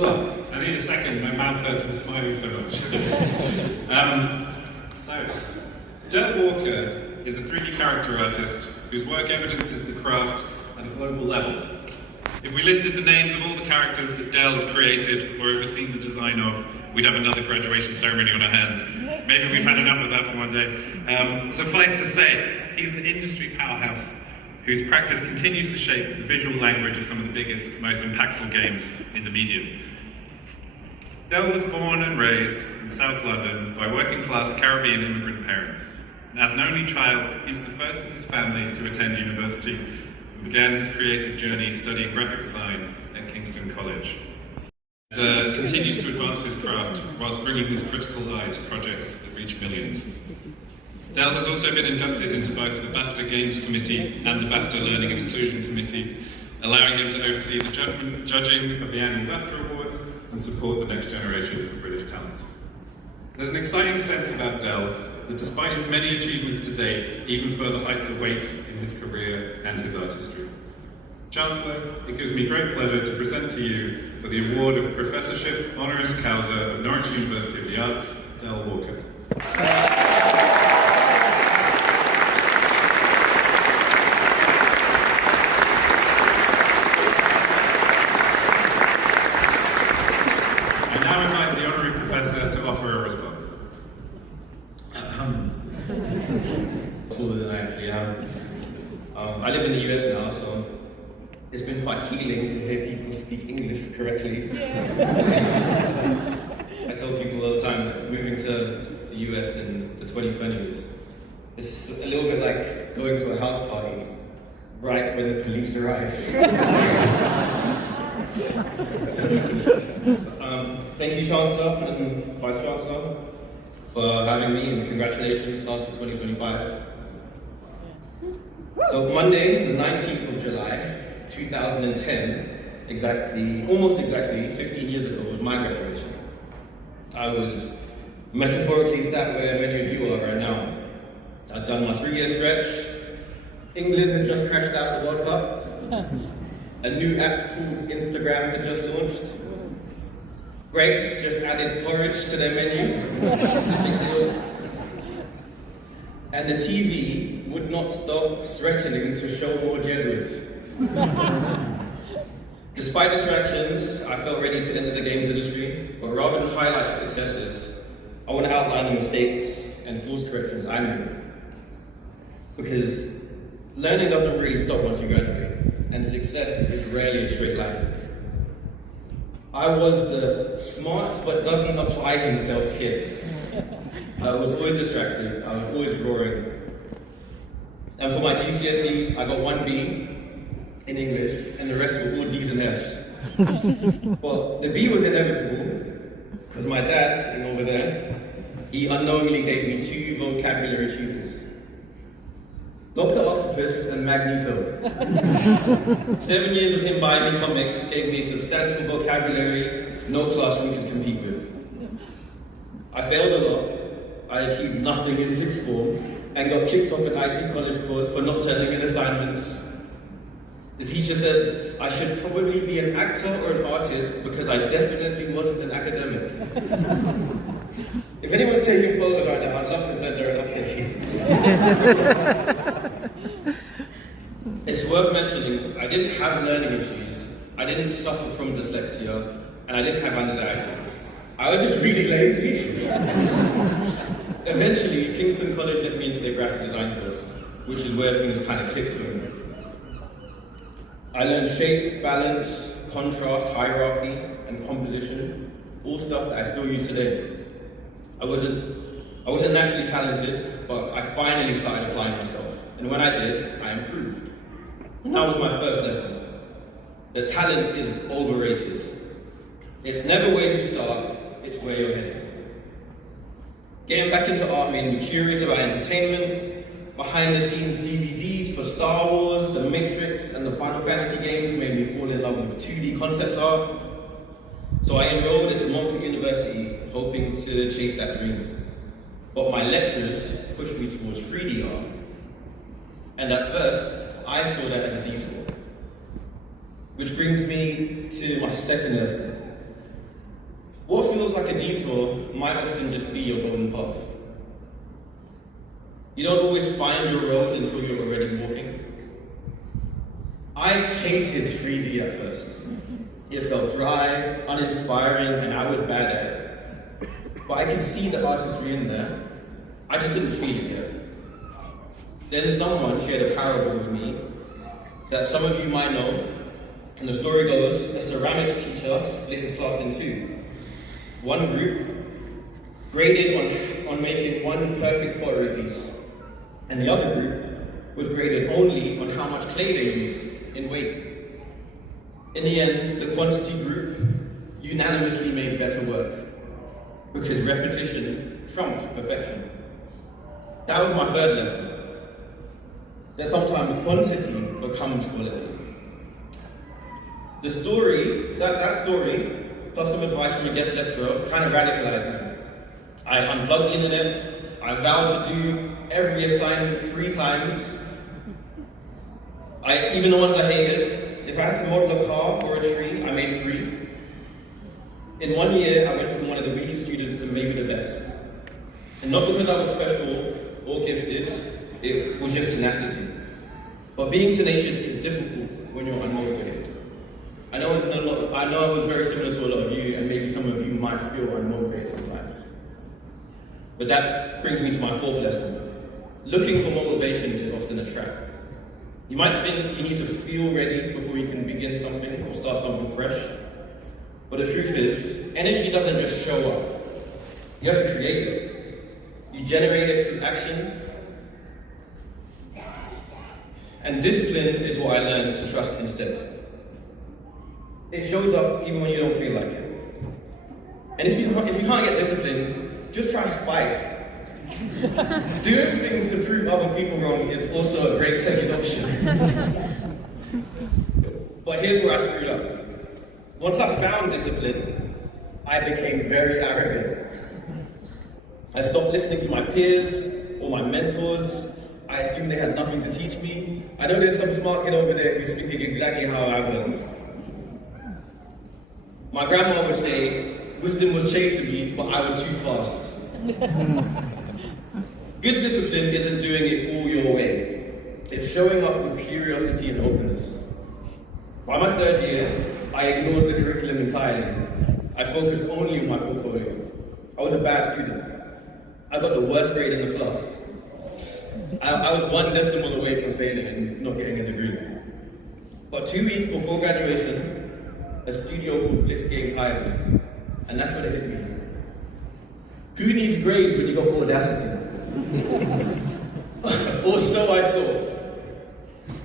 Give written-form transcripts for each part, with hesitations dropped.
Ugh, I need a second, my mouth hurts from smiling so much. Del Walker is a 3D character artist whose work evidences the craft at a global level. If we listed the names of all the characters that Del has created or overseen the design of, we'd have another graduation ceremony on our hands. Maybe we've had enough of that for one day. Suffice to say, he's an industry powerhouse whose practice continues to shape the visual language of some of the biggest, most impactful games in the medium. Del was born and raised in South London by working-class Caribbean immigrant parents. And as an only child, he was the first in his family to attend university and began his creative journey studying graphic design at Kingston College. And continues to advance his craft whilst bringing his critical eye to projects that reach millions. Del has also been inducted into both the BAFTA Games Committee and the BAFTA Learning and Inclusion Committee, allowing him to oversee the judging of the annual BAFTA Awards and support the next generation of British talent. There's an exciting sense about Del that despite his many achievements to date, even further heights await in his career and his artistry. Chancellor, it gives me great pleasure to present to you for the award of Professorship Honoris Causa of Norwich University of the Arts, Del Walker. Cooler than I actually am. I live in the US now, so it's been quite healing to hear people speak English correctly. I tell people all the time that moving to the US in the 2020s, it's a little bit like going to a house party right when the police arrive. Thank you, Chancellor and Vice Chancellor, for having me, and congratulations, class of 2025. So Monday, the 19th of July, 2010, almost exactly 15 years ago, was my graduation. I was metaphorically sat where many of you are right now. I'd done my 3-year stretch. England had just crashed out of the World Cup. A new app called Instagram had just launched. Grapes just added porridge to their menu. And the TV would not stop threatening to show more Jedward. Despite distractions, I felt ready to enter the games industry, but rather than highlight successes, I want to outline the mistakes and course corrections I made. Because learning doesn't really stop once you graduate, and success is rarely a straight line. I was the smart but doesn't apply himself kid. I was always distracted, I was always drawing. And for my GCSEs, I got 1 B in English, and the rest were all D's and F's. Well, the B was inevitable, because my dad, sitting over there, he unknowingly gave me 2 vocabulary tutors. Dr. Octopus and Magneto. 7 years of him buying me comics gave me substantial vocabulary no classroom could compete with. I failed a lot. I achieved nothing in 6th form and got kicked off an IT college course for not turning in assignments. The teacher said I should probably be an actor or an artist because I definitely wasn't an academic. If anyone's taking photos right now, I'd love to send her an update. It's worth mentioning, I didn't have learning issues, I didn't suffer from dyslexia, and I didn't have anxiety. I was just really lazy. Eventually, Kingston College let me into their graphic design course, which is where things kind of clicked for me. I learned shape, balance, contrast, hierarchy, and composition, all stuff that I still use today. I wasn't naturally talented, but I finally started applying myself. And when I did, I improved. And that was my first lesson. That talent is overrated. It's never where you start, it's where you're headed. Getting back into art made me curious about entertainment. Behind the scenes DVDs for Star Wars, The Matrix, and the Final Fantasy games made me fall in love with 2D concept art. So I enrolled at Norwich University, hoping to chase that dream. But my lecturers pushed me towards 3D art. And at first, I saw that as a detour. Which brings me to my second lesson. detour might often just be your golden path. You don't always find your road until you're already walking. I hated 3D at first. It felt dry, uninspiring, and I was bad at it. But I could see the artistry in there. I just didn't feel it yet. Then someone shared a parable with me that some of you might know. And the story goes, a ceramics teacher split his class in two. One group graded on making one perfect pottery piece, and the other group was graded only on how much clay they used in weight. In the end, the quantity group unanimously made better work, because repetition trumps perfection. That was my third lesson, that sometimes quantity becomes quality. The story, that story, plus some advice from a guest lecturer, kind of radicalized me. I unplugged the internet, I vowed to do every assignment 3 times. Even the ones I hated, if I had to model a car or a tree, I made 3. In 1 year, I went from one of the weakest students to maybe the best. And not because I was special or gifted, it was just tenacity. But being tenacious is difficult when you're unmotivated. I know it was very similar to a lot of you, and maybe some of you might feel unmotivated sometimes. But that brings me to my 4th lesson. Looking for motivation is often a trap. You might think you need to feel ready before you can begin something or start something fresh. But the truth is, energy doesn't just show up. You have to create it. You generate it through action. And discipline is what I learned to trust instead. It shows up even when you don't feel like it. And if you can't get discipline, just try spite. Doing things to prove other people wrong is also a great second option. But here's where I screwed up. Once I found discipline, I became very arrogant. I stopped listening to my peers or my mentors. I assumed they had nothing to teach me. I know there's some smart kid over there who's thinking exactly how I was. My grandma would say, wisdom was chasing me, but I was too fast. Good discipline isn't doing it all your way. It's showing up with curiosity and openness. By my 3rd year, I ignored the curriculum entirely. I focused only on my portfolios. I was a bad student. I got the worst grade in the class. I was 1 decimal away from failing and not getting a degree. But 2 weeks before graduation, a studio called Blitz Game hired me, and that's when it hit me. Who needs grades when you got audacity? Or so I thought.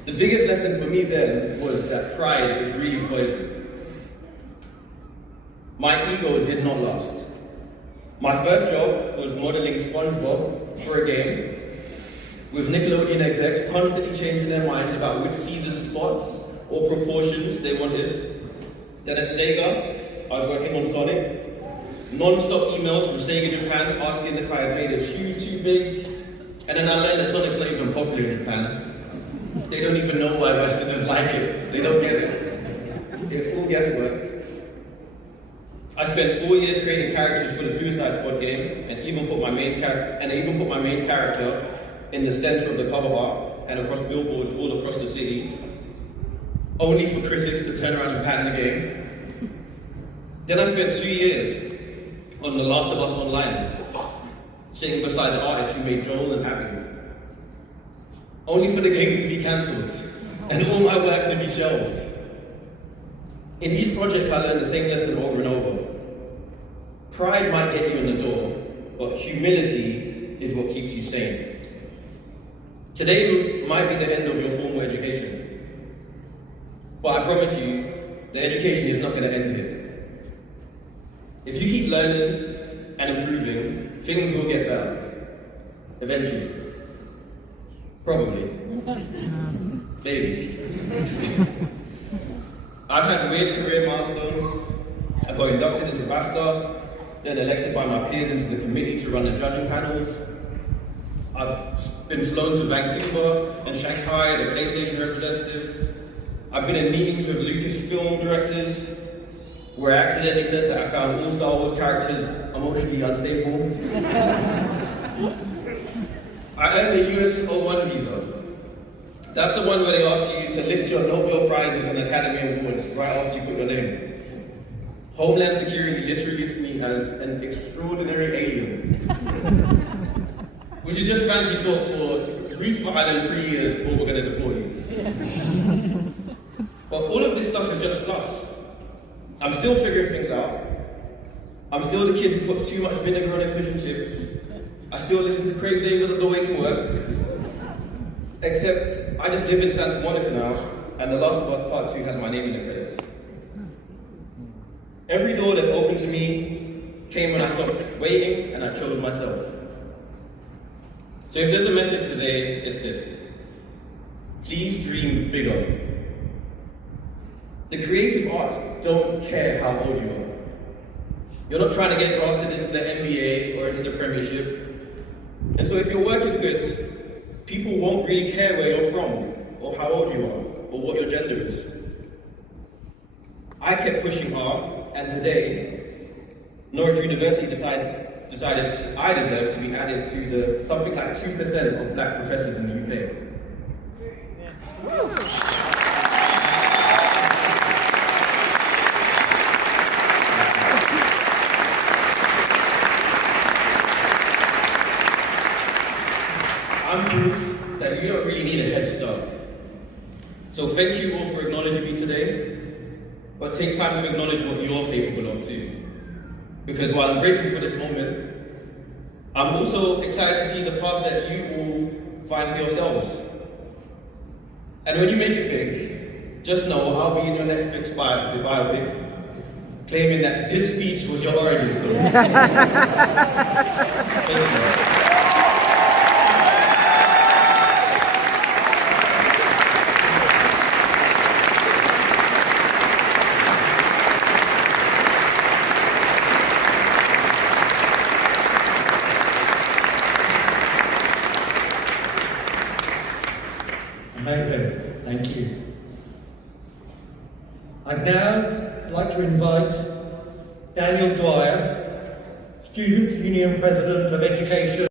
The biggest lesson for me then was that pride is really poison. My ego did not last. My first job was modeling SpongeBob for a game, with Nickelodeon execs constantly changing their minds about which season spots or proportions they wanted. Then at Sega, I was working on Sonic. Non-stop emails from Sega Japan asking if I had made their shoes too big. And then I learned that Sonic's not even popular in Japan. They don't even know why Westerners like it. They don't get it. It's all guesswork. I spent 4 years creating characters for the Suicide Squad game, and even put my main character in the center of the cover art and across billboards all across the city, only for critics to turn around and pan the game. Then I spent 2 years on The Last of Us Online, sitting beside the artist who made Joel and Abby, only for the game to be cancelled and all my work to be shelved. In each project I learned the same lesson over and over. Pride might get you in the door, but humility is what keeps you sane. Today might be the end of your formal education. But I promise you, the education is not going to end here. If you keep learning and improving, things will get better. Eventually. Probably. Maybe. I've had weird career milestones. I got inducted into BAFTA, then elected by my peers into the committee to run the judging panels. I've been flown to Vancouver and Shanghai as a PlayStation representative. I've been in meetings with Lucasfilm directors. where I accidentally said that I found all Star Wars characters emotionally unstable. I earned the US 01 visa. That's the one where they ask you to list your Nobel Prizes and Academy Awards right after you put your name. Homeland Security literally lists me as an extraordinary alien. Which is just fancy talk for brief island 3 years or we're going to deport you. But all of this stuff is just fluff. I'm still figuring things out. I'm still the kid who puts too much vinegar on his fish and chips. I still listen to Craig David on the way to work. Except I just live in Santa Monica now, and The Last of Us Part 2 has my name in the credits. Every door that's open to me came when I stopped waiting and I chose myself. So if there's a message today, it's this. Please dream bigger. The creative arts don't care how old you are. You're not trying to get drafted into the NBA or into the Premiership. And so if your work is good, people won't really care where you're from, or how old you are, or what your gender is. I kept pushing hard, and today, Norwich University decided I deserve to be added to the something like 2% of black professors in the UK. I'm proof that you don't really need a head start. So thank you all for acknowledging me today, but take time to acknowledge what you're capable of too. Because while I'm grateful for this moment, I'm also excited to see the path that you all find for yourselves. And when you make it big, just know I'll be in your Netflix biopic, claiming that this speech was your origin story. Thank you. Amazing, thank you. I'd now like to invite Daniel Dwyer, Students' Union President of Education.